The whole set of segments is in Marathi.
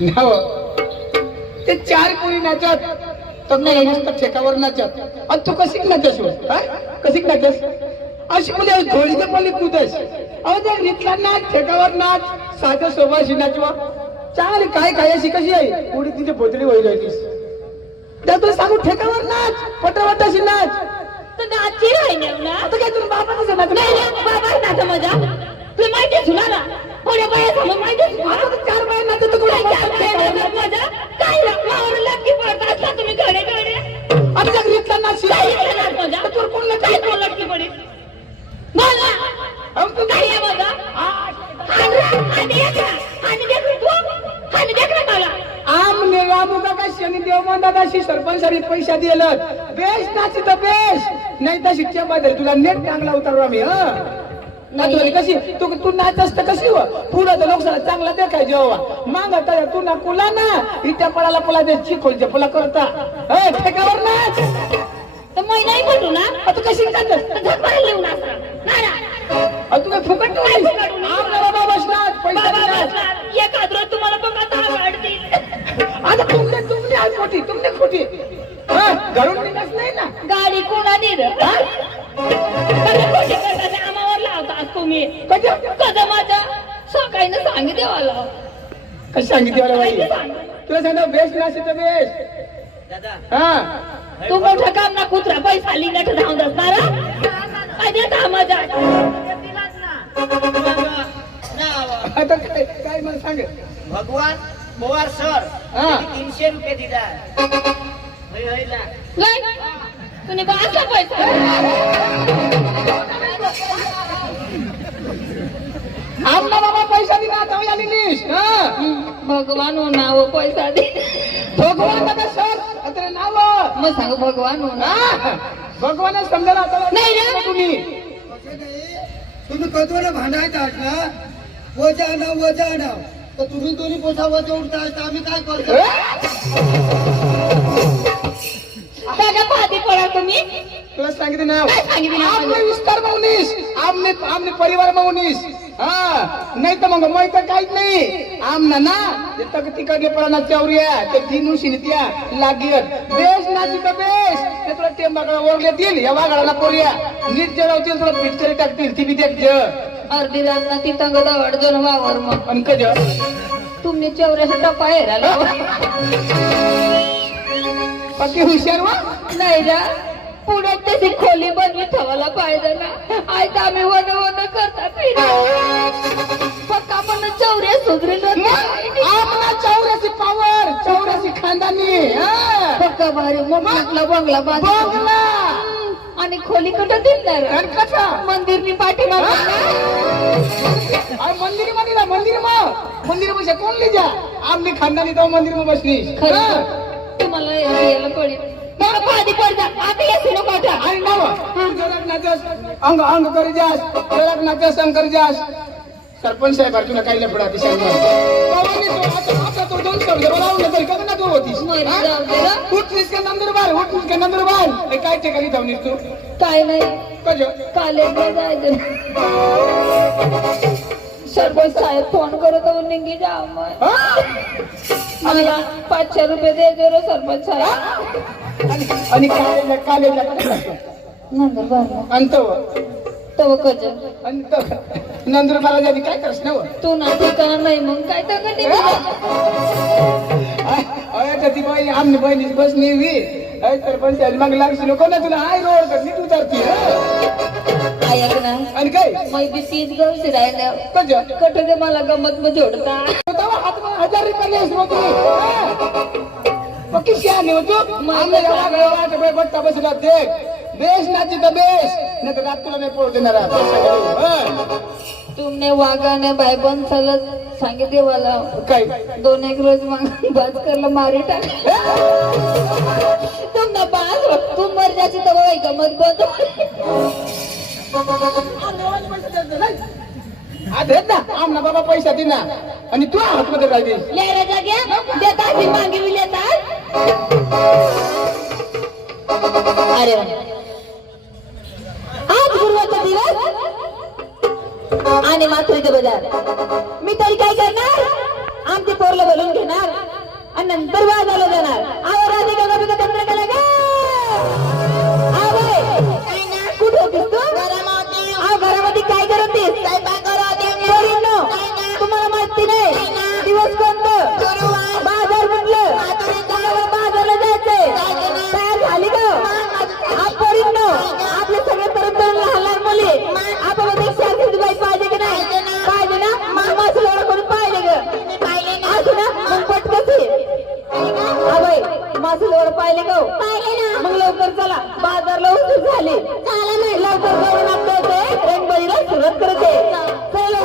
नाव ते चार पोरी नाचत तर नाही नुसतं ठेकावर नाचत आणि तू कशी नाचस कशी नाचस अशी म्हणजे घोडीचे पल्ली कूदस अहो त्या रीतला नाच ठेकावर नाच साध्या सोबाशी नाचवा चांगली काय काय अशी कशी आहे पुढे तिची भोतडी होईल त्या तुला सांगू ठेकावर नाच पटावटाशी नाच तर नाची राहिली ना आता काय तुला बाबाचं नाच नाही बाबा नाच मजा तुला माहिती सुना ना कोणी बाया समोर माहिती आता तर चार बाया नाचत मजा काय मावर लटकी पडत असला तुम्ही घडे घडे आता त्या रीतला नाच मजा तुला कोण काय तो लटकी पडे बोल ना तू काय आहे मजा आणि देख ना मला आमने रामुका का शनी देवमानदादाशी सरपंचाने पैसा दिलं बेश नाची तर बेश नाही तर शिक्षा बदल तुला नेट चांगला उतारू आम्ही नाही कशी तू नाच असतं कशी हो पुढं तर लोकसला चांगला देखाय जेव्हा माग आता तू ना कुला ना इत्या पडाला पुला दे चिखोलच्या पुला करता ठेकावर नाच तर मै नाही म्हणू ना आता कशी नाचत झक मारायला लिहून असणार नाही ना तू काय फुकट आमना बाबा बसणार पैसा देणार एखाद्र तुम्हाला बघा तर वाढतील आता तुमने आज मोठी तुमने खोटी घरून निघाच नाही ना गाडी कोणाने खोटी करता आम्हावर लावता तुम्ही कदा माझ्या सकाळीनं सांगितले मला कशी सांगितली मला बाई तुला सांगतो बेस्ट नाशी तर बेस्ट तू मोठं काम ना कुत्रा पैसा लिहिण्यात धावून असणार काय देता मजा आता काय मला सांग भगवान पवार सर 300 रुपये दिला तुम्ही का असा पैसा आमना बाबा पैसा दिला आता आलीस भगवान हो ना वो पैसा दे भगवान दादा सर आता नाव मग सांगू भगवान हो ना भगवान समजायला आता नाही रे तुम्ही कधीला भांडायचा ना वजा ना तर तुम्ही दोन्ही पोसा वजा उठताय तर आम्ही काय करतो दादा पाहते पडा तुम्ही तुला सांगितलं ना काय सांगितलं ना आपले विस्तार मावनीस आमने परिवार मावनीस नाही तर मग मै तर काहीच नाही आमना ना ते तक तिकडले पळाना चौर्या ते दिनुशी त्या लागत बेस नाची तर बेस ते तुला टेंबाकडे ओरलेतील या वाघाला पोर्या नीट जेवतील तुला पिटकरी टाकतील ती बी देख अर्धी रात ती तंगदा वाढजो ना वावर मग आणि कज तुम्ही चौऱ्याचा टप्पा हेराला पक्की हुशार वा नाही रा पुढे त्याची खोली बनवी ठेवायला पाहिजे ना आज आम्ही वन करतात पक्का पण चौऱ्या सुधरेल आपला चौऱ्याची पावर चौऱ्याची खानदानी पक्का भारी मोठला बंगला बंगला आणि खोली कुठं दिसणार आणि कसा मंदिरनी पाठीमाग मंदिर मध्ये मंदिर बसा कोण लिजा आमने खानदानी तो मंदिर में बसली तुम्हाला यायला पडेल आधी पडता आता येते नको आता आणि नाव जोरात नाचस अंग अंग करी जास जोरात नाचस अंग करी जास सरपंच साहेब तुला काही लफडा ती सांग आता तो दोन शब्द बोलावून तरी का ना तू होतीस उठलीस का नंदुरबार काय ठिकाणी धावलीस तू काय नाही कजो कॉलेजला जायचं सरपंच साहेब फोन करत निघी जा मला 500 रुपये दे रे सरपंच साहेब आणि कालेजला नंदुरबारला अंत तव कज अंत नंदुरबारला जाती काय करस ना तू ना ठिकाण नाही मग काय तर ती बाई आमने बहिणीची बस नेवी सरपंच साहेब मग लागशी नको ना तुला हाय रोड कर नीट उतरती ऐक ना आणि काय मै बी तीच गवशी राहिल्या कज कट दे मला गमत मग जोडता हात 1000 रुपये लेस होती पक्की शहाणी होतो आमने बट्टा बसला देख बेस नाची तर बेस नाही तर रात तुला नाही पोळ देणार तुमने वागाने भाई बनसाला सांगितले मला काय 2-1 रोज मग बाज करला मारी टाक तुमना बाज तू मर जाची तर वय गमत बंद देत ना आमना बाबा पैसा दे ना आणि तू हातमध्ये राहिली लेरे जाग्या देता ती मागे भी लेता अरे आज गुरुवारचा दिवस आणि माथुरीचे बाजार मी तरी काय करणार आमची पोरला बोलून घेणार आणि नंतर बाजारला जाणार. आवर आधी का कमी तंत्र केला का कुठे होतीस तू? घरामध्ये काय करत होतीस? पोरींनो, तुम्हाला माहिती नाही दिवस कोणतं? बाजार म्हटलं बाजारला जायचंय. तयार झाली का? पोरींनो, आपले सगळे तरुण लहान लहान मुली आपण एक सारखीच बाई पाहिजे की नाही? पाहिजे ना? मामाचं लग्न करून पाहिजे ग असं ना? मग पटकशी बाई माझं लग्न पाहिले ग मग लवकर चला बाजारला उशीर झाली. लवकर जाऊन आपलं रंगबळीला सुरुवात करते. चला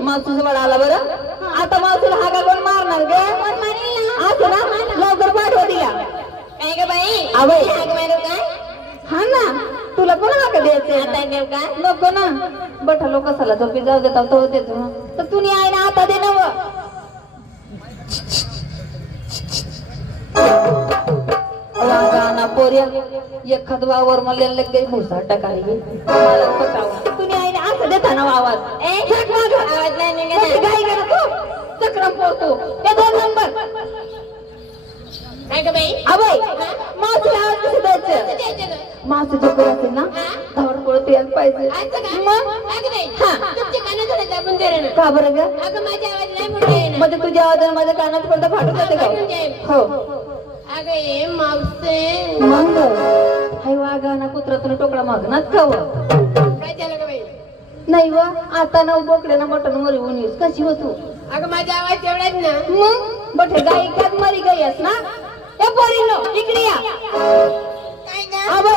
मावशीचा वाडा आला बरं. आता मावशीला हागा कोण मारणार ग? असं ना? लवकर पाठवा तिला. काय ग बाई? हा ना, तुला कोण हाका द्यायचे? नको ना बठा लोक कसाला झोपी जाऊ देता तो देतो तर तुम्ही आहे ना आता दे नव. गाना पोऱ्या एखाद वावर मला लगेच भुसा टाकाली मला पटावा. तुम्ही आहे ना असं देता ना आवाज. आवाज नाही गाई गेला तू चक्रम पोहतो ते 2 नंबर. अबई मावशीला आवाज कसं द्यायचं? मावशी जोकर असेल ना धावड पळत यायला पाहिजे. का बरं ग? म्हणजे तुझ्या आवाजाने माझ्या कानात कोणता फाटून जाते का? हो मग हाय वागाना कुत्रातून टोकळा मागणार का नाही व आता ना बोकड्याना मटण मरी उनीस कशी होतो? अगं माझा आवाज तेवढाच ना. मग बठे गाई काय मरी गईस ना? ए पोरीनो इकडे या. अबे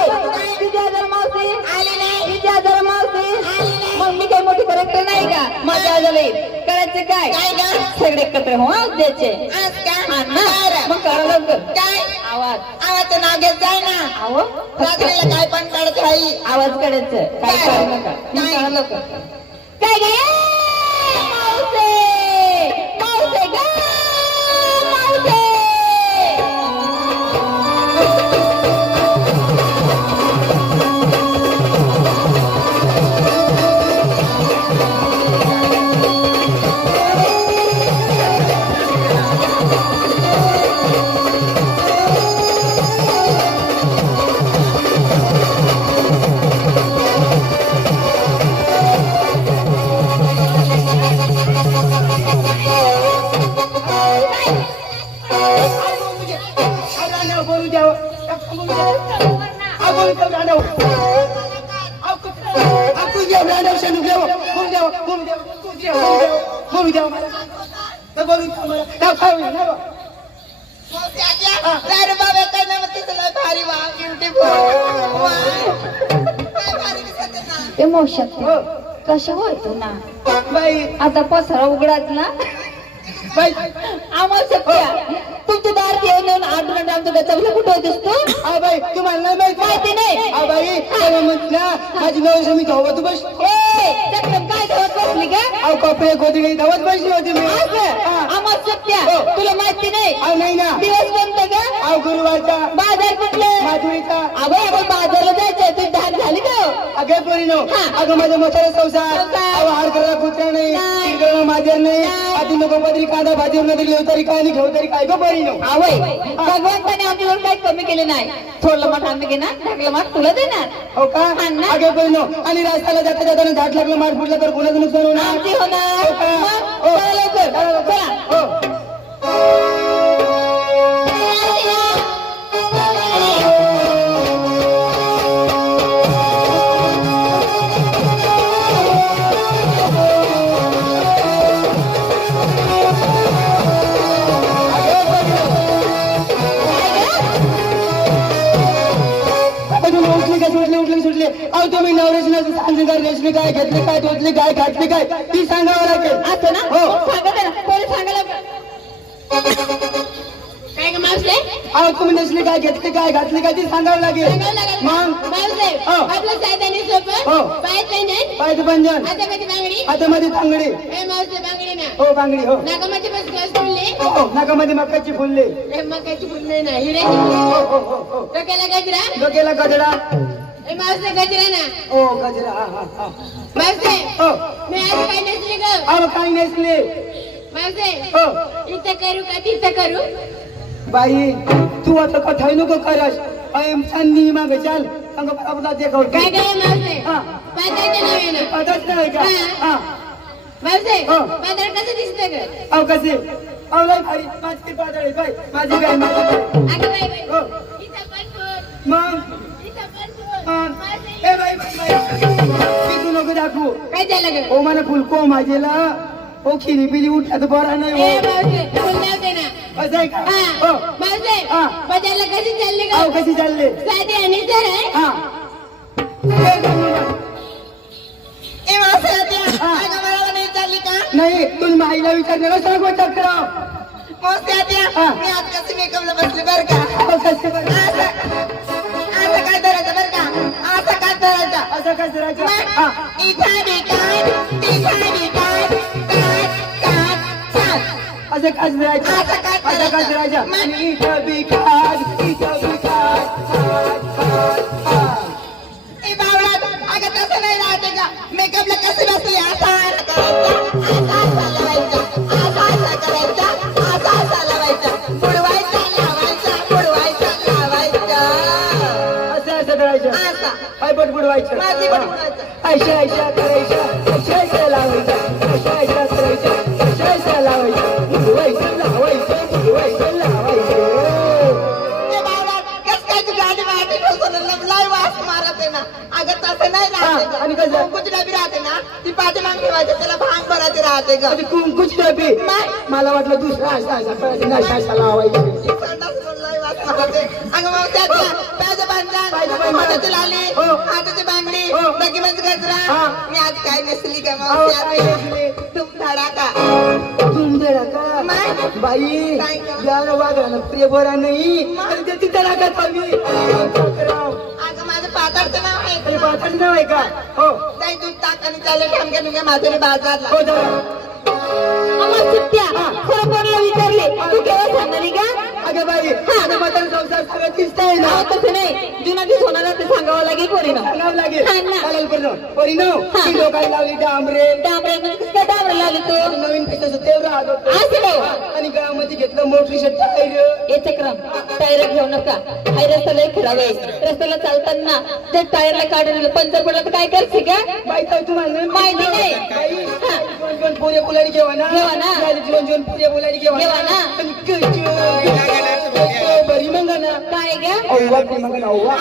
तुझ्या जर मावशी आली नाही. तुझ्या जर मावशी मग मी काही मोठी करेक्टर नाही का? माझ्या आजले करायचे काय सगळे एकत्र हो द्यायचे. मग करा लवकर. काय आवाज नाव घेत जाय ना. अहो काय पण काढत राही आवाज काढायचं काय करू नका. करा लवकर. काय गे मावसे मावसे ग मावसे. कशा होय तू ना बाई आता पसरा उघडाच ना बाई आम्हाला सत्या तुमच्या दार येऊन आठवण आमचं गचावलं कुठं होतेस तू? आ बाई तुम्हाला नाही माहिती नाही. आ बाई ना माझी नवशी मी धावत बस चक्रम काय धावत बसली का? अहो कपडे गोदडी धावत बसली होती मी. आम्हाला सत्या तुला माहिती नाही. अहो नाही ना. दिवस कोणता का? अहो गुरुवारचा. बाजार कुठले? माधुरीचा. अगं आपण बाजारला जायचंय तुझी धान झाली का? अगं पोरीनो अगं माझ्या मोठ्याला संसार. अहो हार करायला कुत्रा नाही तिकडं माझ्या नाही. आधी नको पदरी कांदा भाजी मध्ये लिहू तरी काय आणि घेऊ तरी काय गं पोरीनो. आवय भगवंताने आमच्यावर काही कमी केले नाही. थोडलं मठ आम्ही घेणार ढाकलं माठ तुला देणार. हो का? अगं पोरीनो आणि रस्त्याला जाता जाताना झाट लागलं माठ फुटलं तर कोणाचं नुकसान होणार? आमची होणार. मग चला लवकर चला. हो सुटले. अहो तुम्ही नवरेशनाचं सांगा रेशमी काय घेतली काय धुतली काय घातली काय ती सांगावं लागेल. असं ना? हो सांगत आहे ना कोणी सांगायला काय का मावसे अहो तुम्ही नेसले काय घेतले काय घातले काय ते सांगावं लागेल मग मावसे हो. आपलं सायदानी सोबत हो. पायात पेंडत पायचं पंजन हातामध्ये बांगडी हातामध्ये तांगडी ए मावसे बांगडी ना हो बांगडी हो नाकामध्ये बस गस फुलले हो हो नाकामध्ये मकाची फुलले ए मकाची फुलले ना हिऱ्याची हो फुलले हो हो हो डोक्याला गजरा डोक्याला गजरा ए मावसे गजरा ना हो गजरा हा हा हा मावसे हो मी आज काय नसली ग अहो काय नेसले मावसे हो इथं करू का तिथं करू बाई तू आता कथाय नको करस चांदणी मागे चाल सांग आपला ते गौर काय काय मावसे हा. पाताळच्या नावे ना पदच नाही का हा. हा मावसे हो. पाताळ कसं दिसतं ग अहो कसे अहो लय भारी माझी पातळी बाई माझी बाई माझी बाई अगं बाई बाई हो इथं पण फुल मग इथं पण फुल हा. मावसे ए बाई बाई बाई मी तू नको दाखवू काय झालं ग ओ मला फुलको माझेला ओ खिरी पिली उठत बरा नाही ए हो मावसे फुल नव्हते ना असं आहे का हा हो मावसे हा. बाजारला कशी चालली अहो ग कशी चालले साधी आणि जर आहे हा ए, ए मावसे आत्या हा. काय का मला नाही चालली का नाही तुम्ही माईला विचारलं सर्व चक्र मावसे आत्या हा. मी आज कसं मेकअपला बसले बरं का अहो, कसे बरं? असं काय करायचं बरं का असं काय करायचं असं कसं राहायचं हा मग इथं बिकाट तिथं बिकाट काट काट काट असं कसं राहायचं असं काय असं कसं करायचं? राहायचं मग- आणि इथं बिकाट इथं बिकाट ए बावळात अगं तसं नाही राहते का मेकअपला कसे बसले असा करायचा असा करायचा असा लावायचा बुडवायचा लावायचा बुडवायचा लावायचा असं असं करायचं असा पाय पट बुडवायचं माझी पण बुडवायचं. ऐशा ऐशा करायचं ऐशा ऐशा लावायचं ऐशा ऐशा करायचं ऐशा ऐशा लावायचं बुडवायचं लावायचं बुडवायचं लावायचं ए बावळात कस काय तू गाडी वाटी ठोकून लय वास मारत आहे ना अगं तसं नाही हा, आणि राहते कसं? कुंकुची डबी राहते ना ती पाठीमाग ठेवायची त्याला भांग भरायचे राहते ग आणि कुंकुची डबी मला वाटलं दुसरा असा असा करायचं नाही अशा अशा लावायचं लय वास मारत आहे. अगं मग त्याच्या पायाचं पायाचं बांधण बांधण. हाताची लाली हो. हाताची बांगडी हो. डोक्यामध्ये गजरा हा. मी आज काय नेसली का अहो, मग काय नेसली? तुम धडाका तुंदरा का मग? बाई काय गं? या वागणं प्रिय बरा नाही आणि ते तिथं लागत आम्ही चक्राव अगं माझं पाताळचं नाव आहे आणि पाठाचं नाव आहे का हो काही दूध ताक आणि चालले ठमक्या ठुमक्या माझ्या बाजारला हो जरा खरं कोणाला विचारले तू केव्हा सांगणारी का अगं बाई अगं म्हातारा संसार सगळं दिसतंय ना तसं नाही जुना दिवस होणार ते सांगावं लागेल कोणी ना सांगावं लागेल सांग ना. चालेल बरं परिणाम ती लोकांनी लावली डांबरे डांबरे लागले तो नवीन पिसाचं तेल राहत होतं. असं नाही आणि गावामध्ये घेतलं मोटरीचं टायर हे चक्रम टायर घेऊ नका हाय रस्ता लय खराब आहे रस्त्याला चालताना ते टायरला काढून पंचर पडलं तर काय करते का बाई काय तुम्हाला नाही माहिती नाही. बाई दोन दोन पुरे बोलायला घेवा ना घेवा ना. दोन दोन पुरे बोलायला घेवा घेवा ना. आणि बरी मग ना काय घ्या अव्वा ते मग ना अव्वा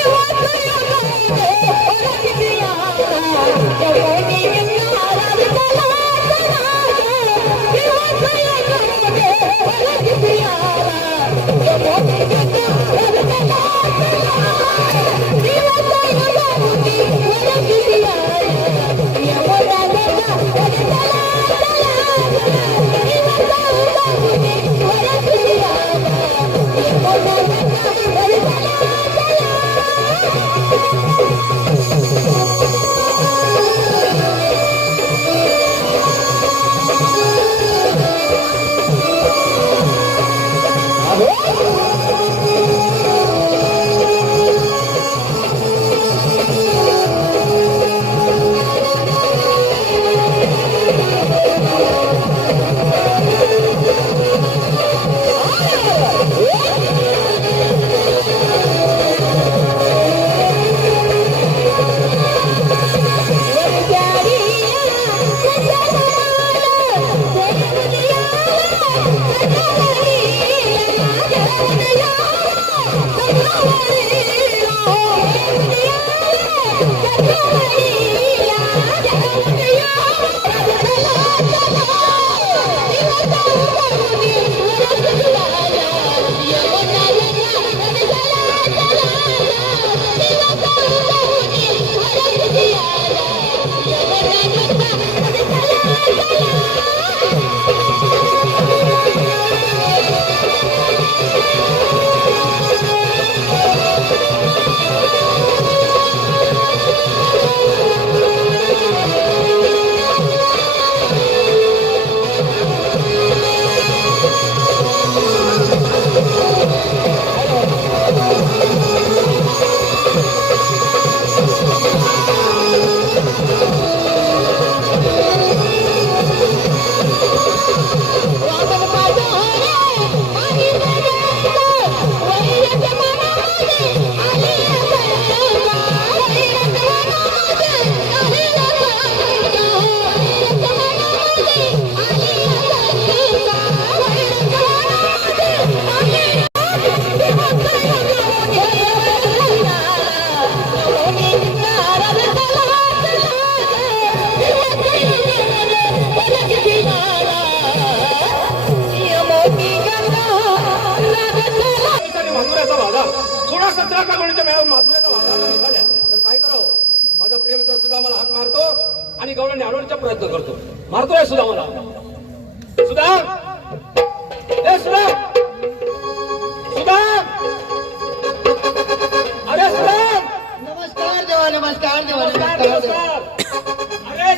Yeah. मिळावून मातुरीच्या भागाला निघाल्या तर काय करावं? माझा प्रिय मित्र सुद्धा मला हात मारतो आणि गवळ्याने अडवण्याचा प्रयत्न करतो. मारतोय सुद्धा मला. सुद्धा ए सुद्धा सुद्धा अरे सुद्धा नमस्कार देवा, नमस्कार देवा, नमस्कार नमस्कार देवा. नमस्कार. अरे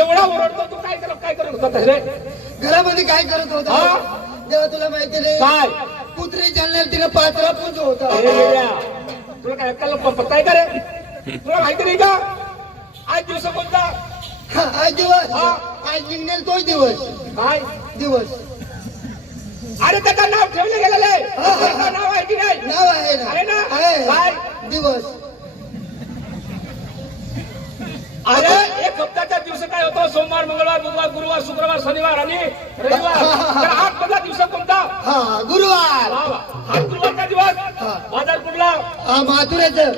एवढा ओरडतो तू काय करत होता रे? घरामध्ये काय करत होता हा? देवा तुला माहिती नाही काय? कुत्री जाणणार तिला पात्रा पुंज होता. अरे वेड्या, तुला काय अक्कल पत्ता आहे का रे? तुला माहिती नाही का आज दिवस कोणता? हा, आज दिवस हा. आज निघणार तोच दिवस काय दिवस अरे त्याचं नाव ठेवलं गेलेलं आहे. हा. त्याचं नाव आहे की नाही? नाव आहे आहे ना? ना आहे काय? दिवस. अरे एक हप्त्याचा दिवस काय होतो? सोमवार, मंगळवार, बुधवार, गुरुवार, शुक्रवार, शनिवार आणि रविवार. तर 8-15 दिवस कोणता? हा गुरुवार. वा वा. हा गुरुवारचा दिवस. हा. बाजार कुठला? हा माथुऱ्याचं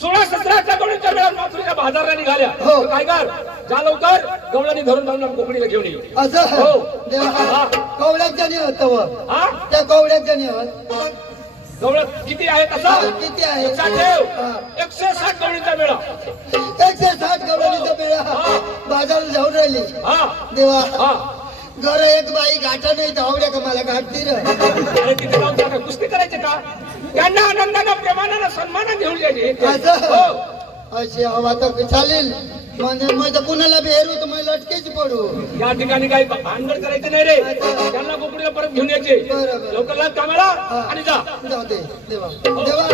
16-17च्या गवळीच्या वेळा माथुरीच्या बाजारला निघाल्या. हो. तर काय कर? जा लवकर गवळणी धरून जाऊन कोकणीला घेऊन ये. असं हो. देवा हा. कवड्यात जणी होत हा त्या कवड्यात जणी होत गवळ किती आहे तसं? किती आहे? लक्षात ठेव. हा. 160 गवळीचा मेळा. 160 कवड्याचा बेळा हा. बाजारात जाऊन राहिली. हा देवा हा. घर एक बाई गाठा नाही धावड्या का मला गाठती र. अरे तिथे जाऊन काय कुस्ती करायचे का? त्यांना आनंदानं प्रेमानं सन्मानानं घेऊन यायचे. असं? हो. अशी हवा तर चालेल म्हणजे मग कुणाला बेहरू तर मग लटकेच पडू. या ठिकाणी काही भानगड करायचं नाही रे. त्यांना कोकणीला परत घेऊन यायचे. बरोबर. लवकर लाग कामाला आणि जा. जाऊ दे देवा देवा.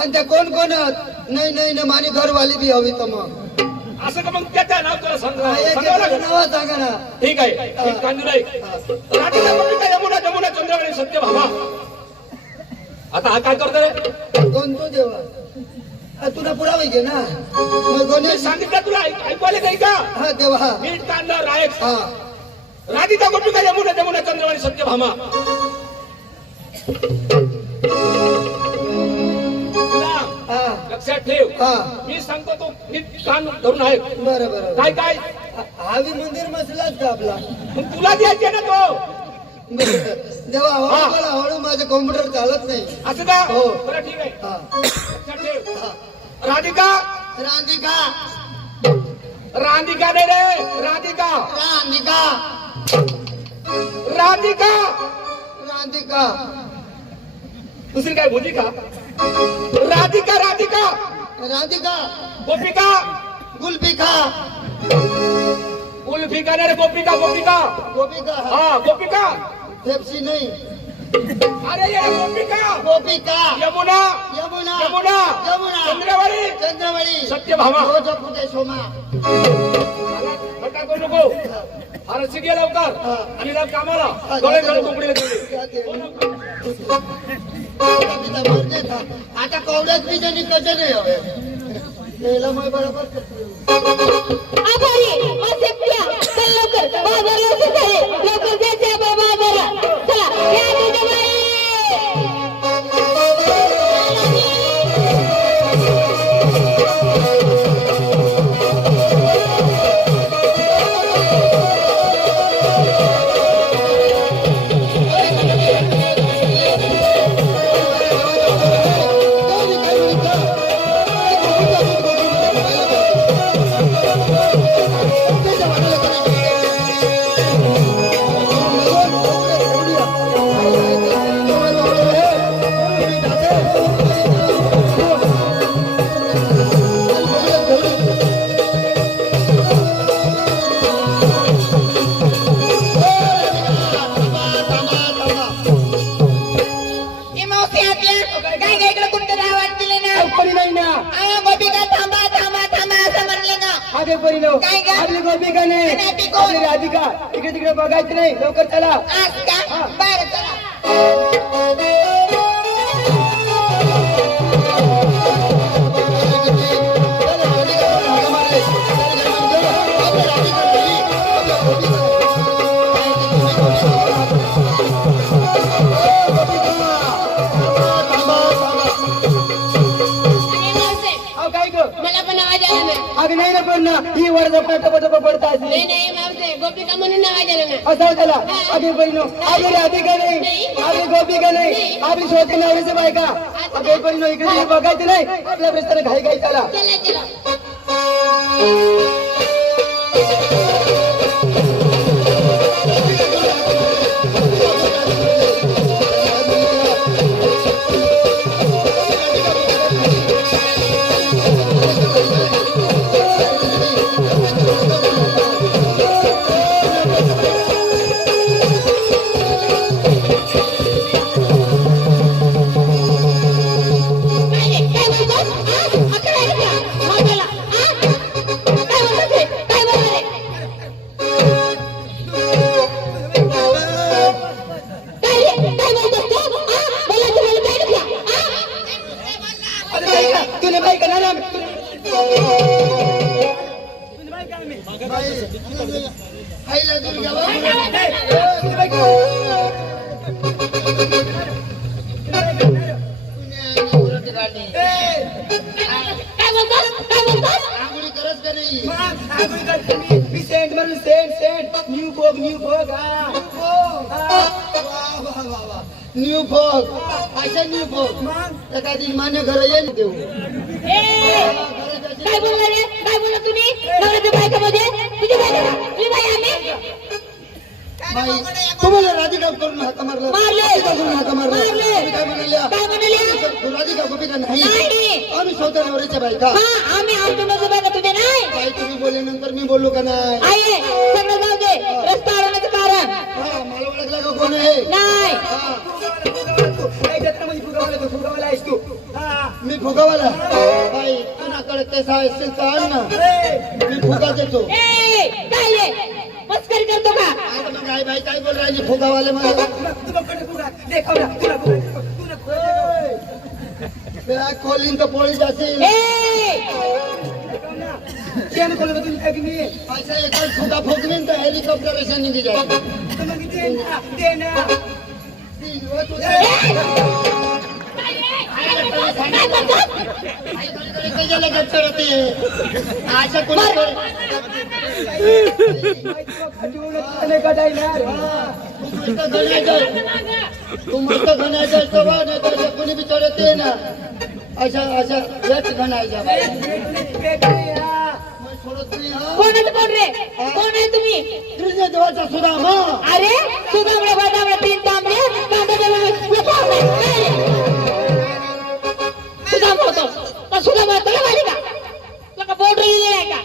आणि त्या कोण कोण नाही नाही ना माझी घरवाली बी हवी तर मग असं का मग त्याचं नाव तुला सांगावं एक लागेल. नाव सांगा ना. ठीक आहे. एक कांदूर आहे. राधिका गोपिका यमुना जमुना चंद्रवाणी सत्यभामा. आता हा काय करतो रे? कोणतो देवा तुला पुरावे घे ना मग मी गणेश. सांगितलं तुला ऐकू आले नाही का? हा देवा मीठ कांदा रायच. हा राधिका गोपिका यमुना जमुना चंद्रवाणी सत्यभामा. तुला हा लक्षात ठेव. हा मी सांगतो तो नीट कान धरून आहे. बरं बरं. काय काय हावी मंदिर मसलाच का आपला. मग तुला द्यायचे ना तो. देवा हळू मला हळू माझं कॉम्प्युटर चालत नाही. असं का? हो. बरं ठीक आहे. हा लक्षात ठेव. राधिका राधिका राधिका नाही रे. राधिका राधिका राधिका. राधिका दुसरी काय बोलली का? राधिका राधिका राधिका गोपिका गुलपिका उल्फिका नाही रे. गोपिका गोपिका. गोपिका हा गोपिका. फेपसी नाही अरे ये गोपिका गोपिका यमुना यमुना यमुना यमुना चंद्रवाणी चंद्रवाणी सत्यभामा. रोज फुटे सोमा. खड्डा करू नको. अरे शिके लवकर आणि जा कामाला. डोळे डोळे कोकणीला आता कवड्यात बी त्यांनी कसं नाही हवे मग बरोबर आभारी मग सेफ्टिया. चल लवकर बाजार लवकर झाले. लवकर जायचे आपण बाजारला. चला या तुझ्या बाई. आगे परिणव आपली गोपिका नाही आपली राधिका. इकडे तिकडे बघायचं नाही. लवकर चला. मला पण आवाज ऐकलं नाही. अगं नाही ना पण ना ही वरचा पटपट पडता अशी नाही नाही मावसे गोपिका म्हणून नाव ऐकलं नाही. असं त्याला अगे बहिणो अगे राधिका नाही अगे गोपिका नाही आपली स्वतः नवऱ्याची बायका अगे बहिणो इकडे ये बघायची नाही आपल्या प्रश्न घाई घाई त्याला चला चला. काय बोलतो? अकरा आहे का? मावशाला. काय बोलतो ते? काय बोलतो रे? काय रे? काय बोलतोस तू? बोला तुम्हाला काय नको? अरे बाई का तुला बाई का ना आईला दूध घ्यावं. उलटी काढली. काय बोलतो? काय बोलतो? आंघोळी करत का नाही? मी सेंट म्हणून scent new folk new folk अशा न्यू फोक एखादी मान्य घर येईल देऊ काय बोलला रे? काय बोलला तुम्ही? नवऱ्याच्या बायकोमध्ये? तुझी बायको का? तुझी बाई आम्ही? बाई तुम्हाला राधिका करून हाका मारला मारले. राधिका करून हाका मारला मारले. तुम्ही काय म्हणाल्या काय म्हणाल्या? राधिका गोपिका नाही नाही. आम्ही स्वतः नवऱ्याच्या बायका हा आम्ही आमच्या नवऱ्याच्या बायका तुझे नाही. बाई तुम्ही बोलल्यानंतर मी बोललो का नाही आहे सगळं जाऊ दे. रस्ता अडवण्याचं कारण हा मला ओळखला का कोण आहे नाही. हा फुगावाला आहेस तू मी फुगावाला बाई कोणाकडे पैसा असेल तर आण ना मी फुगा देतो ए काय आहे? मस्करी करतो का? आता मग आई बाई काय बोल राहिली फुगावाले मला खोलीन तर पोळी जातील ए पैसा एकच फुगा फुगवीन तर हेलिकॉप्टर अशा निघी जाईल काय करतो? कशाला गच्च राहते अशा कोणी तू मस्त गणायचं असतं बा नाही तर कोणी बिचारत ये ना अशा अशा वेट गणायच्या सोडत नाही हा कोणाचं कोण रे? कोण आहे तुम्ही? कृष्ण देवाचा सुदामा अरे सुदामडा बदामडा तीन तांबे सुदाम होतो का? सुदाम होतो का माहिती का? तुला बोर्ड लिहिलेला आहे का?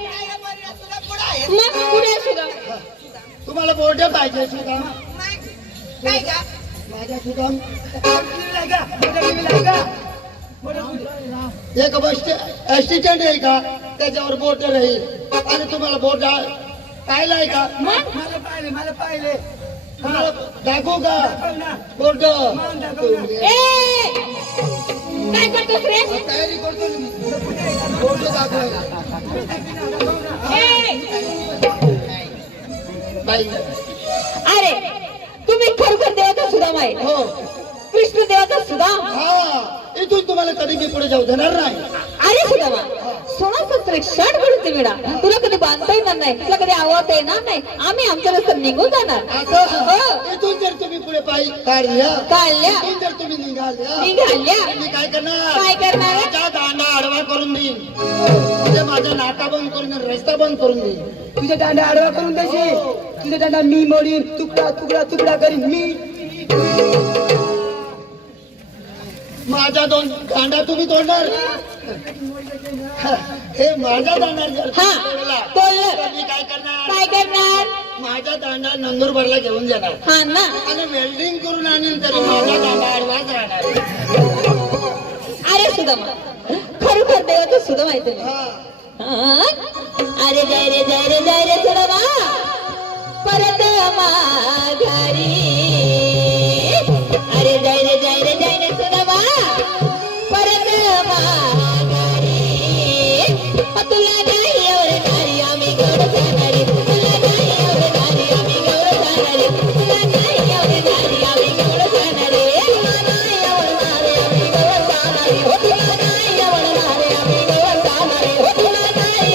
मग पुढे सुदाम. तुम्हाला बोर्डे पाहिजे सुदाम माझा सुदाम एक असिस्टंट आहे का त्याच्यावर बोट राहील आणि तुम्हाला बोट पाहिलाय का मला पाहिले तुम्हाला दाखवू का बोट ए काय करतोस रे? तयारी करतो ना मी बोट दाखवायला ए बाई अरे तुम्ही खरोखर देवाचा सुदाम आहे. हो कृष्ण देवाचा सुदाम. हा इथून तुम्हाला कधी मी पुढे जाऊ देणार नाही अरे सुदामा सोळा एक क्षण घडते वेळा तुला कधी बांधता येणार नाही. तुला कधी आवडता येणार नाही. आम्ही आमच्या रस्त्यात निघून जाणार. असं इथून जर तुम्ही पुढे पायी काढल्या काढल्या इथून जर तुम्ही निघाल्या निघाल्या मी काय करणार काय करणार? माझा दांडा आडवा करून देईन म्हणजे माझा नाका बंद करून देईन रस्ता बंद करून देईन तुझ्या दांडा आडवा करून देशील. तुझ्या दांडा मी मोडीन तुकडा तुकडा तुकडा करीन मी. माझा दोन दांडा तुम्ही तोडणार हे माझा दांडा जर हा तोडला तोडलं तर मी काय करणार काय करणार? माझा दांडा नंदुरबारला घेऊन जाणार हा ना आणि वेल्डिंग करून आणीन तरी माझा दांडा आडवाच राहणार अरे सुदामा खरोखर देवाचं सुदाम आहे तुम्ही. हा अरे जय रे जय रे जय रे सुदामा परत माघारी. अरे जय रे जय रे जय रे सुदामा परत माघारी. तुला नाही एवढे नारी आम्ही गौर जाणारी. तुला नाही एवढे नारी आम्ही गौर जाणारी. तुला नाही एवढे नारी आम्ही गौर जाणारी. तुला नाही एवढे नारी आम्ही गौर जाणारी. तुला नाही एवढे नारी आम्ही गौर जाणारी. तुला नाही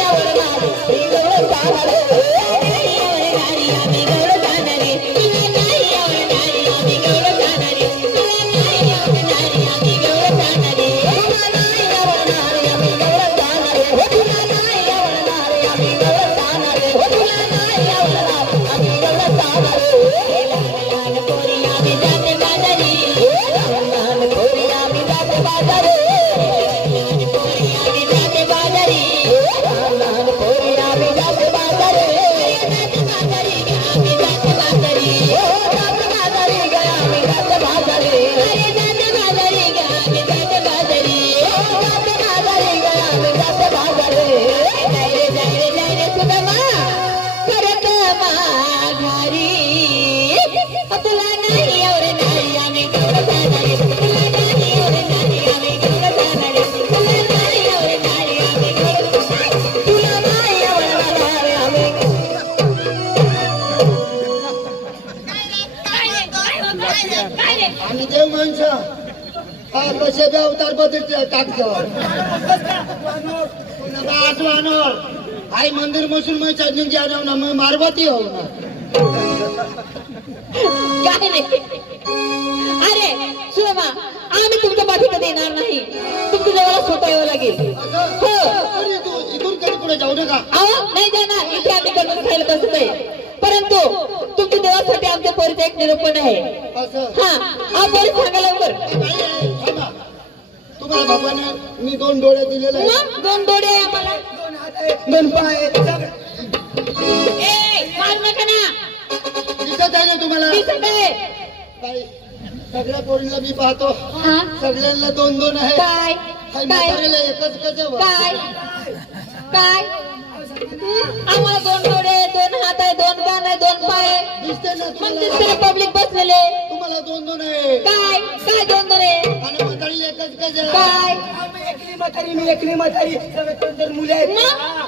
बे अवतार बदल टाकतो आई मंदिर मसून मैं चढ़ने जा रहा हूँ ना मैं मारवाती हूँ ना काय नाही अरे सुरमा आम्ही तुमच्या पाठी कधी येणार नाही तुमच्या जवळ स्वतः यावं लागेल हो अरे तू इथून कधी पुढे जाऊ नका अहो नाही जाणार इथे आम्ही करून खायला बसत आहे परंतु तुमच्या देवासाठी आमच्या पोरीचा एक निरूपण आहे असं हा हा पोरी सांगा लवकर बाई आहे, थांबा. तुम्हाला भगवान मी 2 डोळे दिलेले आहेत. मग 2 डोळे आहे आम्हाला 2 पाय ए मार नका ना दिसत आहे ना तुम्हाला दिसत आहे बाई सगळ्या पोरीला मी पाहतो हा सगळ्यांना 2-2 आहे काय हाय, काय म्हातारीला एकच कसं काय काय आम्हाला 2 डोळे 2 हात आहे 2 कान आहे 2 पाय आहे दिसते ना मग तुम्हाला दिसते पब्लिक बसलेले तुम्हाला 2-2 आहे काय काय 2 डोळे आणि म्हातारीला एकच कसं काय मी एकली म्हातारी सगळे 2 मुले आहेत मग हा.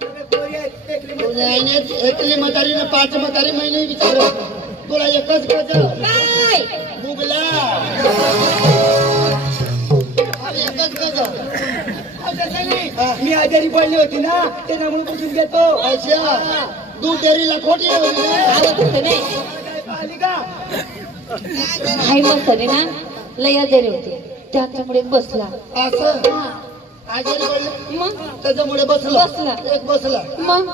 सगळे पोरी आहेत एकली तुझ्या आईने एकली म्हातारीनं 5 म्हातारी महिने विचार तुला एकच कसं काय बुगला एकच कसं मी आजारी पडली होती ना त्याच्यामुळे पुसून घेतो अच्छा दूध डेअरीला खोटी होती ना? आवत होते नाही पाहिली का हाय मग सरी ना लय आजारी होते त्याच्यामुळे बसला असं आजारी पडले मग त्याच्यामुळे बसला बसला. एक बसला मग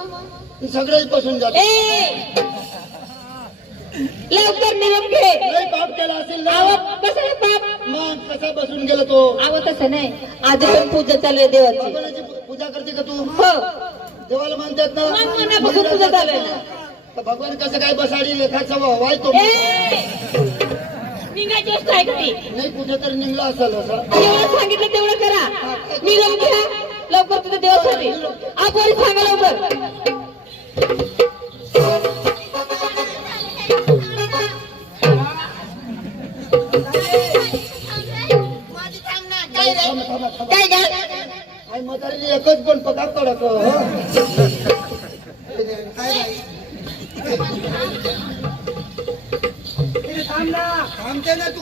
सगळेच बसून जातो ए लवकर निरोप घे लय पाप केला असेल ना आवत कसं रे बाप मग कसा बसून गेला तो आवत असं नाही आज पण पूजा चालू आहे देवाची भगवानाची पूजा करते का तू हो देवाला म्हणतात ना मग मनापासून पूजा चालू आहे ना तर भगवान कसं काय बसाडी लेखाचा वाय तो ए निघायची वस्तू आहे का ती नाही कुठे तर निघला असेल असं जेवढं सांगितलं तेवढं करा निरोप घ्या लवकर तुझ्या देवासाठी आपण सांगा लवकर थांबा, थांबा, थांबा. काय गा आई म्हातारीने एकच पण पगार कडक काय नाही थांब ना थांबते ना तू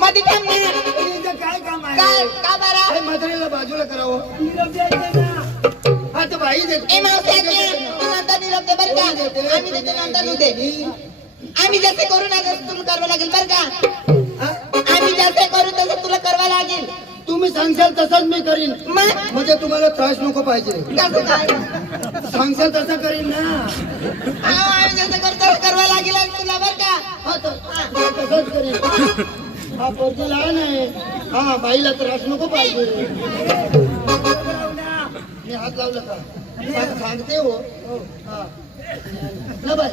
मध्ये थांब ना इथं काय काम आहे काय का बरं काय म्हातारीला बाजूला करावं निरोप द्यायचे ना हा तर बाई देते ए मावसाचे तू नंतर निरोप दे बरं का आम्ही देते नंतर तू दे आम्ही जसे करू ना तसं तुला करावं लागेल बरं का आम्ही जसे करू तसं तुला करावं लागेल तुम्ही सांगशाल तसंच मी करीन मग म्हणजे तुम्हाला त्रास नको पाहिजे कसं काय सांगशाल तसं करीन ना आम्ही जसं करू तसं करावं लागेल आणि तुला बरं का हा तर तसंच करीन हा पोरगी लहान आहे हा बाईला त्रास नको पाहिजे मी हात लावला का सांगते हो हा ना बाई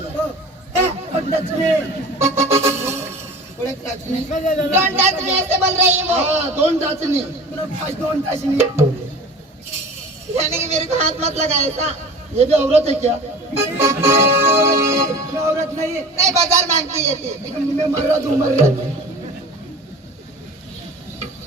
पुढे चाचणी दोन तास मी ऐसे बोल रही हूँ हा 2 चाचणी 2 तासांनी यानी कि मेरे को हाथ मत लगा ऐसा ये भी औरत है क्या औरत नहीं नहीं बाजार मांगती है थी मैं मर्रत हूँ मर्रत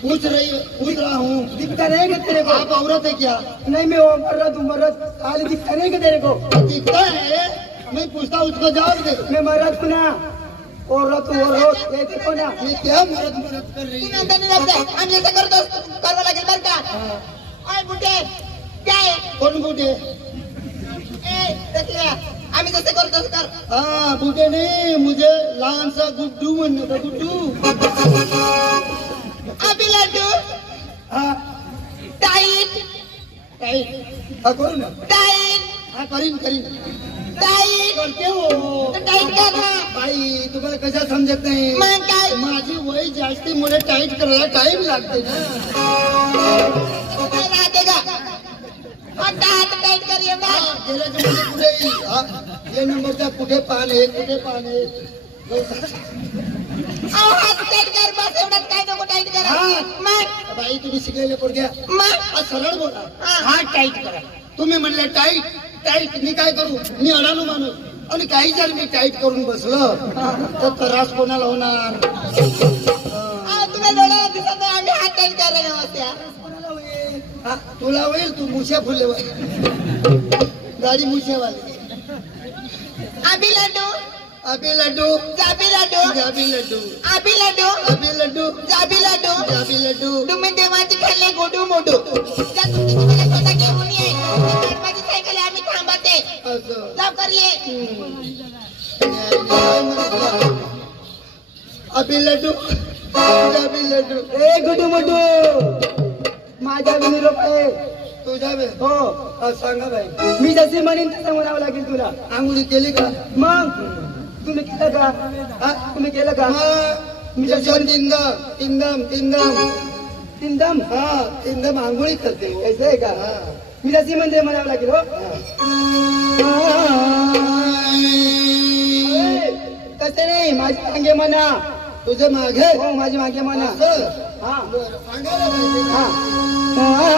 पूछ रहा हूँ दिखता नहीं कि तेरे को आप औरत है क्या नहीं मैं वो मर्रत हूँ मर्रत खाली दिखता नहीं कि तेरे को दिखता है मैं पूछता हूँ उसका जवाब दे मैं मर्रत हूँ ना औरत ये देखो ना ये क्या मरद कर रही तू है नंतर निरोप दे आम्ही जसं करतो करावं लागेल बरं का ओय बुटे काय कौन बूटे ए देखल्या आम्ही जसं करतो तसं कर हाँ बूटे नहीं मुझे लहान सा गुड्डू म्हणणं का गुड्डू अभी लड्डू हाँ टाइट टाइट हाँ करू ना टाइट हाँ करीन टाइट करते हो तो टाइट कर ना बाई तुम्हाला कशा समजत नाही मग काय माझी वय जास्ती मुळे टाईट करायला टाइम लागते ना काय राहते का कोणता हात टाइट कर एवढा गेल्याच्या मध्ये कुठे येईल? हा? हे नंबरचा कुठे पाने अहो हात टाइट कर बस एवढाच काय नको टाइट कर हा. मग बाई तुम्ही शिकलेले पोरग्या मग हा सरळ बोला हा. हा टाईट करा तुम्ही म्हणले टाईट मी काय करू मी अडाणू माणूस आणि काही जर मी टाईट करून बसलं तर त्रास कोणाला होणार अहो तुला डोळ्याला दिसत नाही आम्ही हात टाइट कर रहे होत्या हा, तुला होईल तू मुश्या फुले गाडी मुश्यावाली अभी लड्डू अबी लड्डू जाबी लाडू जाबी लड्डू आबी लाडू अबी लड्डू जाबी लाडू जाबी लड्डू तुम्ही देवाची खाल्ले गोडू मोडू जा तुमची तुम्हाला स्वतः घेऊन ये माझी सायकल आहे, आम्ही थांबते असं लवकर ये अबी लड्डू जाबी लड्डू ए गुडू मोडू माझा विनिरोप आहे. तुझ्या वे हो हा, सांगा बाई मी जशी म्हणेन तसं म्हणावं लागेल तुला. आंघोळी केली का मग तुम्ही केलं का? हा? तुम्ही केलं का? मी जसं तिंदम तिंदम हा तिंदम आंघोळी करते कैसे आहे का? हा. मी जशी म्हणते म्हणावं लागेल. हो ए, तसे नाही, माझी मागे म्हणा. तुझ्या मागे हो माझी मागे म्हणा. असं? हा बरं, सांगायला पाहिजे का? हा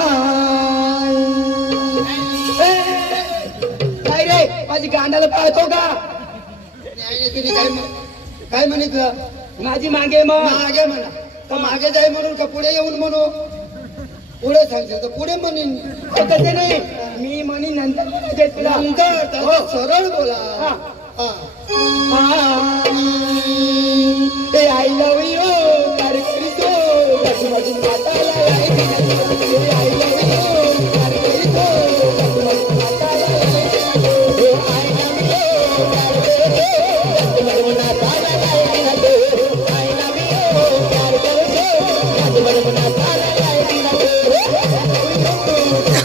काय रे माझी गांडाला पाहतो का? न्यायाने तिने काय म्हणे माझी मागे मग मागे म्हणा तर मागे जाय म्हणून का पुढे येऊन म्हणू पुढे सांगशील तर पुढे म्हणीन तसे नाही, मी म्हणी नंतर म्हणायचे तुला. नंतर त्याला सरळ बोला हा. हा. आय लव्ह यू कार करीतो माझी माझी माताला आय लव्ह यू कार करीतो माझी माझी माताला आय लव्ह यू कार करीतो माझी माताला आय लव्ह यू कार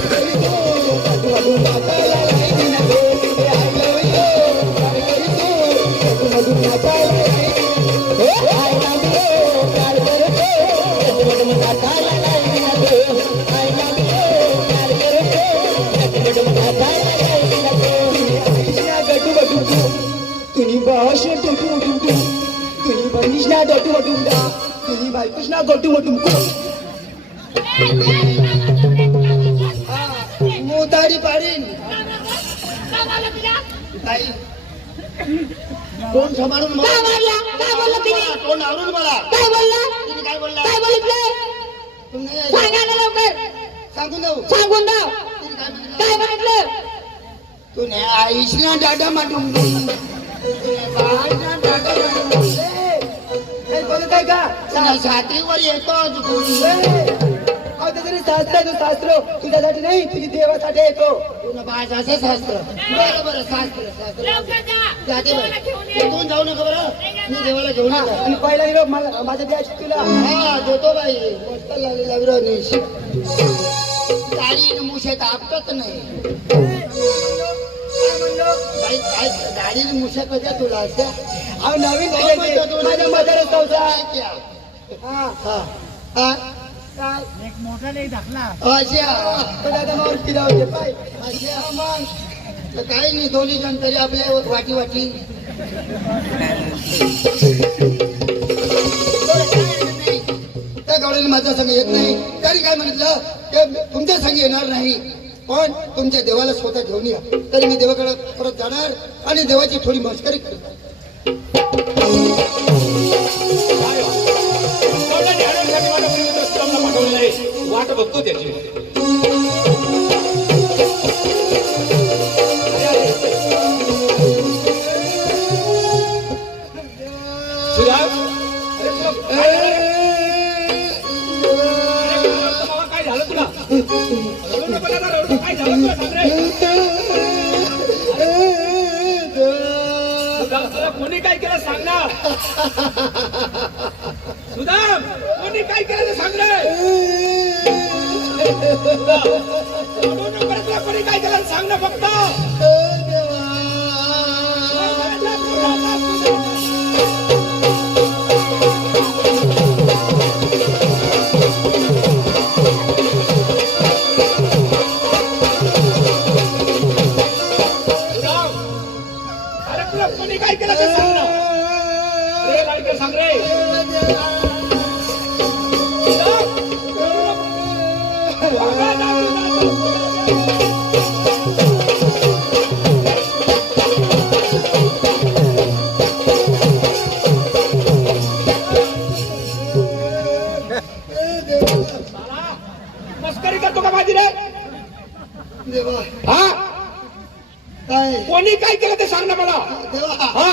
करीतो माझी माताला आय तुम्ही बस तुम्ही बनीश ना डोटू वटुंडा तुम्ही बायकोश ना गोटू वटुंको मोतारी पाडीन ताई कोण सांभाळून मला काय मारला? काय बोलला तिने? कोण आवरून मला काय बोलला? तिने काय बोलला काय बोलतलं? तुम्ही नाही सांगा ना लवकर, सांगून जाऊ सांगून दाव. तिने काय म्हटलं? काय म्हटलं? तू नाही आईशना डाटा माटून काय बोलत आहे का? छातीवर येतो तरी शास्त्र आहे, तू शास्त्र तुझ्यासाठी नाही तुझी देवासाठी येतो. तुला बाज असे शास्त्र बरं बरं शास्त्र जाते बरं तू जाऊ नका बरं मी देवाला घेऊन येतो आणि पहिला निरोप मला माझ्या द्यायची तुला. हा देतो बाई मस्त लागलेला विरोध गाडी मुशात आपटत नाही बाई काय गाडी मुशा कशा तुला अशा अहो नवीन द्यायची. माझ्या म्हाताऱ्या संसार. हा हा हा काय अशा पण आता मावर फिरावते पाय. अशा मग तर काही नाही दोन्ही जण तरी आपल्या वाटी वाटी त्या गवळीने माझ्या संग येत नाही तरी काय म्हटलं ते तुमच्या संग येणार नाही पण तुमच्या देवाला स्वतः घेऊन या तरी मी देवाकडे परत जाणार आणि देवाची थोडी मस्करी करणार गवळणी आणण्यासाठी माझ्या प्रेमित्र सुदामाला पाठवलेलं आहे. वाट बघतो त्याची. सुधा काय झालं तुला? रडू नको दादा, रडू. काय झालं तुला? सांग रे. सुधा, तुला कोणी काय केलं सांग ना. सुदाम कोणी काय केलं ते सांग रे. रडू नको रे, तुला कोणी काय केलं सांग ना फक्त. अरे तुला कोणी काय केलं ते सांग ना. रे लाडके सांग रे. मस्करी करतो का माझी रे? देवा हा काय कोणी काय केलं ते सांग ना मला. देवा हा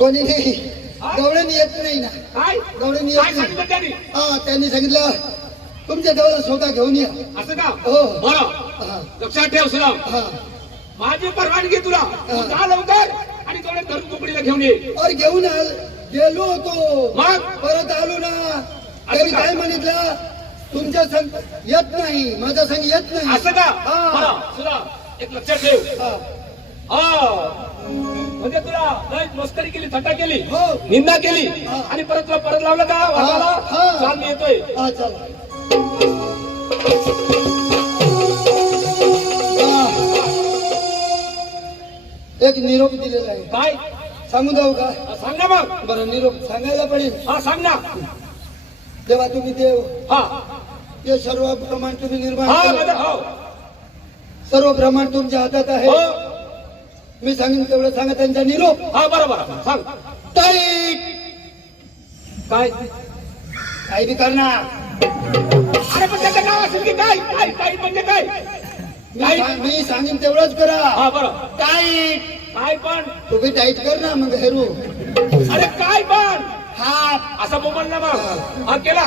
कोणी नाही हा? गवळणी येत नाही ना काय गवळणी काय येत सांगितलं नाही त्यांनी हा त्यांनी सांगितलं तुमच्या देवाला स्वतः घेऊन या असं का हो. बरं हा लक्षात ठेव सुदाम हा माझी परवानगी तुला तू जा लवकर आणि तेवढे धरून कोकडीला घेऊन ये और घेऊन गेलो होतो मग? परत आलो ना त्यांनी काय म्हणितलं तुमच्या संग येत नाही माझा संग येत नाही असं का हा. बरं सुदाम एक लक्षात ठेव हा. हा म्हणजे तुला लय मस्करी केली थट्टा केली हो. निंदा केली हा. आणि परत तुला परत लावलं का वाटाला हा. चाल मी येतोय हा चला हा. एक निरोप दिलेला आहे काय सांगू जाऊ का सांग ना मग बरं निरोप सांगायला पडेल हा सांग ना तेव्हा तुम्ही देव हा हे सर्व प्रमाण तुम्ही निर्माण हा केलं. माझं हो सर्व प्रमाण तुमच्या हातात आहे हो मी सांगेन तेवढं सांगा त्यांचा निरोप हा बरोबर सांग टाईट काय काही बी करणार अरे पण त्याचं नाव असेल की काय काय काय म्हणजे काय मी सांगेन तेवढंच करा हा बरं टाईट काय पण तुम्ही टाईट कर ना मग हेरू अरे काय पण हा असा मोबाईल ना मग हा केला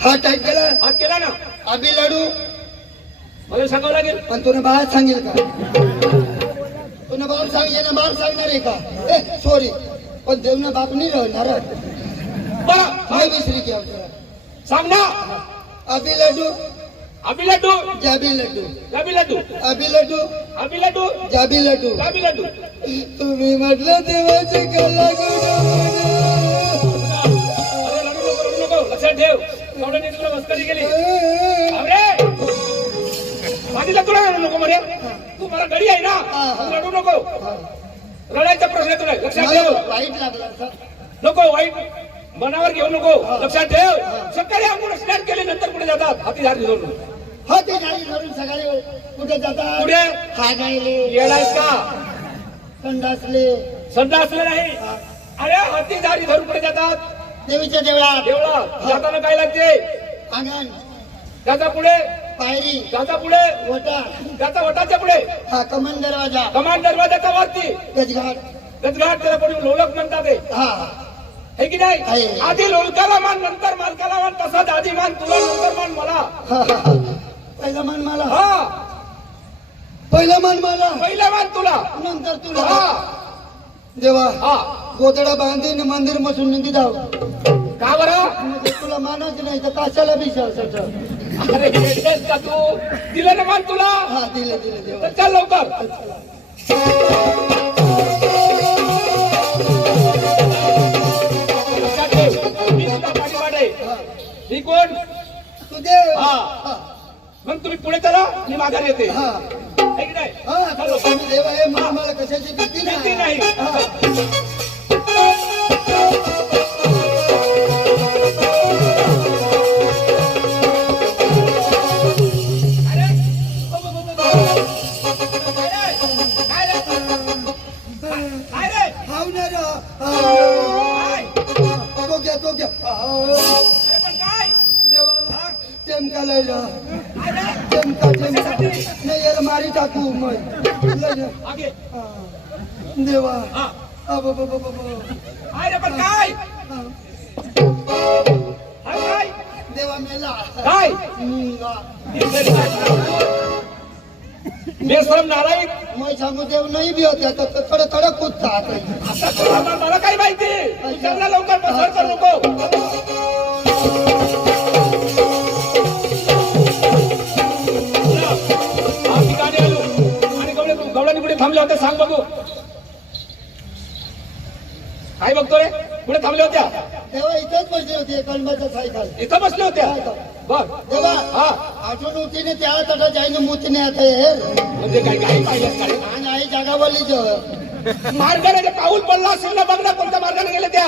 हा टाईट केला हा केला ना अभि लाडू मला सांगावं लागेल पण तुला बाळ सांगेल का तुला बाप सांग येणं बाप सांगणार आहे का सॉरी पण देवना बाप नाही राहणार बरं नाही विसरी की तुला सांग ना अभि लाडू अभि लड्डू जाबी लड्डू जाबी लड्डू अभि लड्डू अभि लड्डू जाबी लड्डू जाबी लड्डू तुम्ही म्हटलं देवाची कला अरे रडू नको लक्षात ठेव एवढं नीट तुला मस्करी केली अरे माझीला तुला रडू नको म्हणे तू मला गडी आहे ना तू रडू नको रडायचा प्रश्न तुला लक्षात ठेव वाईट लागला सर नको वाईट मनावर घेऊ नको लक्षात ठेव सकाळी आपण स्नान केले नंतर कुठे जातात हाती झाली धरून हा ते गाडी धरून सकाळी कुठे जातात पुढे हा गायले येणारस का संडासले संध्या असले नाही अरे हाती झाडी धरून कुठे जातात देवीच्या देवळात देवळा जाताना काय लागते अंगण त्याचा पुढे पायरी त्याचा पुढे वटा त्याचा वटाच्या पुढे हा कमान दरवाजा कमान दरवाजाचा वरती गजघाट गजघाट त्याला कोणी लोलक म्हणतात ते. हा हे की नाही आहे. आधी लोलकाला मान नंतर मालकाला मान तसाच आधी मान तुला नंतर मान मला हा, हा. पहिला मान मला हा पहिला मान मला पहिला मान तुला नंतर तुला हा देवा हा गोदडा बांधीन मंदिर मसून निघी जाऊ का बरं म्हणजे तुला मानायचं नाही तर काशाला बी अरे येतेस का तू दिलं ना मान तुला हा दिले दिले देवा तर चल लवकर लक्षात ठेव, मी तुला पाठीवाट आहे. मी कोण तू देव हा. हा मग तुम्ही पुढे चला मी माघार येते हा है की नाही हा तुम्ही देव आहे म्हणून मला कशाची भीती भीती नाही नाही. हा. अरे काय रे? काय रे? हाव ना रे. काय? तो घ्या तो घ्या अरे पण काय? देवा टेमका लय रा काय रे? टेमका नाही याला मारी टाकू मग लय रा. आगे. हा. देवा हा. अबो, बो, बो, बो, बो. काय रे पण काय? हा. हा काय? देवा मेला काय? मेला. बेशरम नालायक मैं सांगू देव नाही बी होत्या तर थोडं थोडं कूदता आता आता तुला मला काय माहिती विचारला लवकर पसर करू नको हा, ठिकाणी आलो आणि गवळणी पुढे थांबल्या होत्या सांग बघू काय बघतो रे पुढे थांबल्या होत्या तेव्हा इथंच बसले होते कळंबाच्या सायकल इथं बसल्या होत्या बघ तेव्हा हा आठवण होती ना त्या तटा जाईन मुतने आता हे म्हणजे काय काय पाहिलं काय आणि आई जागावाली जो मार्गाने ते पाऊल पडला असेल ना बघ ना कोणत्या मार्गाने गेले त्या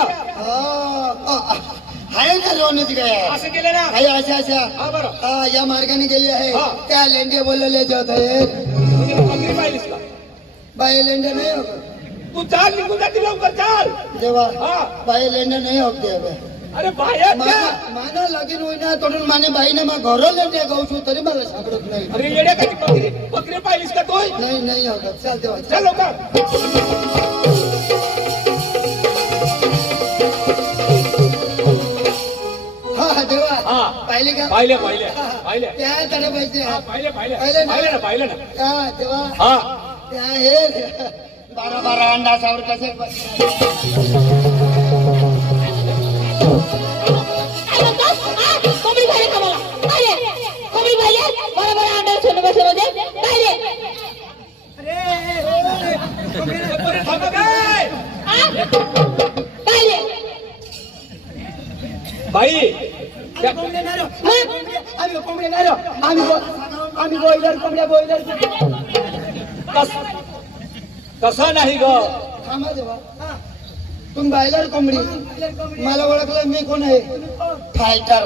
आहे ना लोणच काय असं केले ना आहे अशा अशा हा बरं हा या मार्गाने गेली आहे हा. त्या लेंडे बोललेले जात आहे म्हणजे पगडी पाहिलीस का बाई लेंडे नाही हो तू चाल निघून जाते लवकर चाल देवा हा बाई लेंडे नाही होते अबे अरे बाहेर माना त्या. माना लागीन होईना तोडून माने बाईने मग घर लेंडे गावशू तरी मला सापडत नाही अरे येड्या कधी पगडी पगडी पाहिलीस का तू नाही नाही होत चालते चल लवकर पाहिले का पाहिले पाहिले पाहिले त्या त्याला पाहिजे पाहिले पाहिले पाहिले ना? पाहिले ना पाहिले ना त्या तेव्हा हा त्या हे 12 अंडासावर कसे काय म्हणतात? हा? कोंबडी खायला का मला? काय रे? कोंबडी खायला? बरोबर अंडा सोनं बसमध्ये काय रे? थांबा काय? हा? काय रे? बाई त्या- आम्ही कोंबडे नाही रो. आम्ही बॉयलर कोंबड्या बॉयलर तसं नाही ग थांबा तेव्हा तुम्ही बायलर कोंबडी मला ओळखलं मी कोण आहे फायटर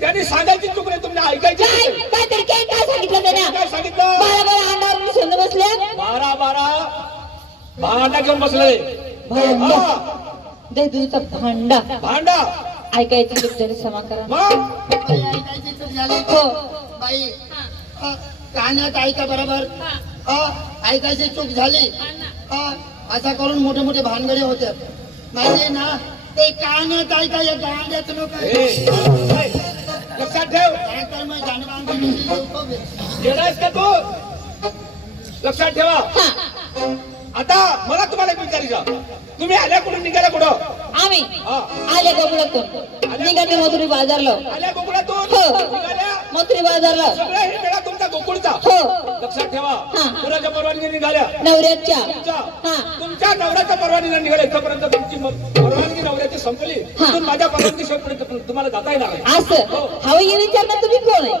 त्यांनी सांगायची चूक नाही तुम्ही ऐकायची काय? नाही. काय तरी काय सांगितलं त्यानं? काय सांगितलं बरोबर अंडावर सोनं बसले. 12 भांडा घेऊन बसले भांडा. हा, दे तुझा भांडा. भांडा ऐकायची जरी क्षमा करा. मग बाई, ऐकायची चूक झाली हो. बाई कानात ऐका बरोबर ऐकायची चूक झाली असा करून मोठे मोठे भानगडे होते माहिती ना ते कानात ऐका या गांड्यात लोक ए, लक्षात ठेव येणारच का तू लक्षात ठेवा हा. आता मला तुम्हाला एक विचारायचं तुम्ही आल्या कुठून निघाल्या कुठं आम्ही हा. आले गोकुळातून निघाले मथुरी बाजारला. आल्या गोकुळातून हो. निघाल्या मथुरी बाजारला. सगळं हे मेळा तुमचा गोकुळचा हो. लक्षात ठेवा हा. कुणाच्या परवानगी निघाल्या नवऱ्याच्या. तुमच्या हा. तुमच्या नवऱ्याच्या परवानगीने निघाल्या इथपर्यंत तुमची परवानगी नवऱ्याची संपली हा. तिथून माझ्या परवानगी शेवटपर्यंत तुम्हाला जाता येणार नाही असं हवं विचारणं तुम्ही कोण आहे?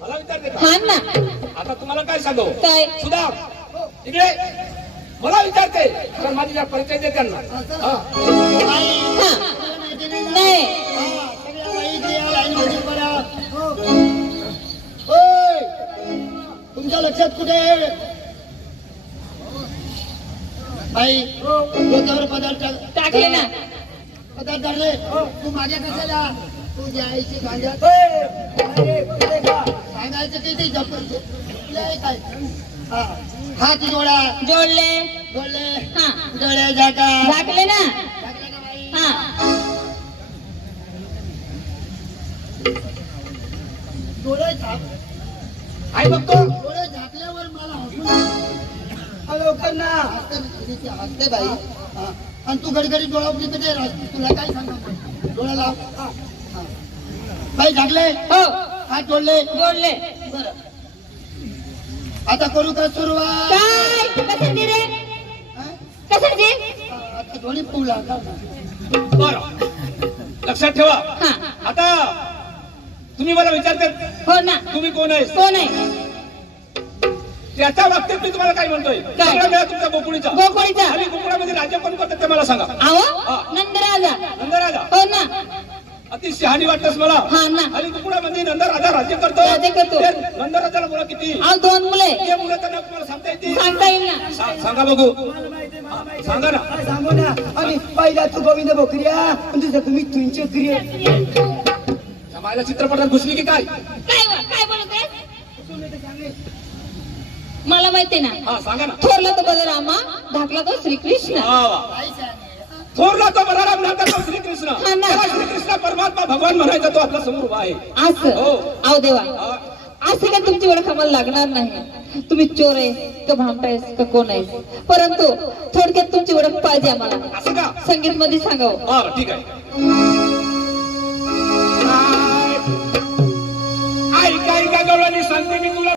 मला विचारते का हा ना. आता तुम्हाला काय सांगू काय? सुधा इकडे मला विचारते तर माझी या परिचय दे त्यांना हा. हा. नाही. तुमच्या लक्षात कुठे आहे बाई डोक्यावर पदार्थ टाकले ना. पदार्थ टाकले तू माझ्या कशाला तू द्यायची गांजा सांगायचं किती काय हा हात जोडा जोडले. जोडले हा. डोळे झाका टाकले ना. टाकले का बाई? हा. डोळे झाक आई बघतो डोळे झाकल्यावर मला हसून लवकर ना. हसते बाई हा. आणि तू गडगडी डोळा उघडी कधी तुला काय सांगा डोळा लाव हा. हा. बाई झाकले हो. हात जोडले जोडले. बरं आता करू का सुरुवात काय? कशाची रे? हा? कशाची? आता दोन्ही फुला का बरं लक्षात ठेवा हा. आता तुम्ही मला विचारते हो ना. तुम्ही कोण आहे कोण आहे? त्याच्या बाबतीत मी तुम्हाला काय म्हणतोय काय? सगळा मेळा तुमच्या गोकुळीचा गोकुळीचा. आणि गोकुळामध्ये राज्य कोण करतात ते मला सांगा आहो. हा. नंदराजा. नंदराजा हो ना. अति शहाणी वाटतस मला हा ना. आणि गोकुळामध्ये नंदराजा राज्य करतो राज्य करतो. ते नंदराजाला मुलं किती अहो 2 मुले. ते मुलं त्यांना तुम्हाला सांगता येते सांगता येईल ना. सांगा बघू सांगा ना काय सांगू ना. आणि पहिला तू गोविंद बोकरिया आणि तुझं तुम्ही तुमचे क्रिया माझ्या चित्रपटात घुसली की काय काय बोलत आहे? मला माहिती ना. हा सांगा ना थोरला तो बलरामा, धाकला तो श्रीकृष्ण. वा वा थोरला तो बलराम नंतर तो श्रीकृष्ण हा ना. त्याला श्रीकृष्ण परमात्मा भगवान म्हणायचा तो आपला समोर उभा आहे असं. हो. अहो देवा, हा. असं काय तुमची ओळख आम्हाला लागणार नाही. तुम्ही चोर आहे का भामटा आहेस का कोण आहे, परंतु थोडक्यात तुमची ओळख पाहिजे आम्हाला. असं का संगीत मध्ये सांगावं. हा ठीक आहे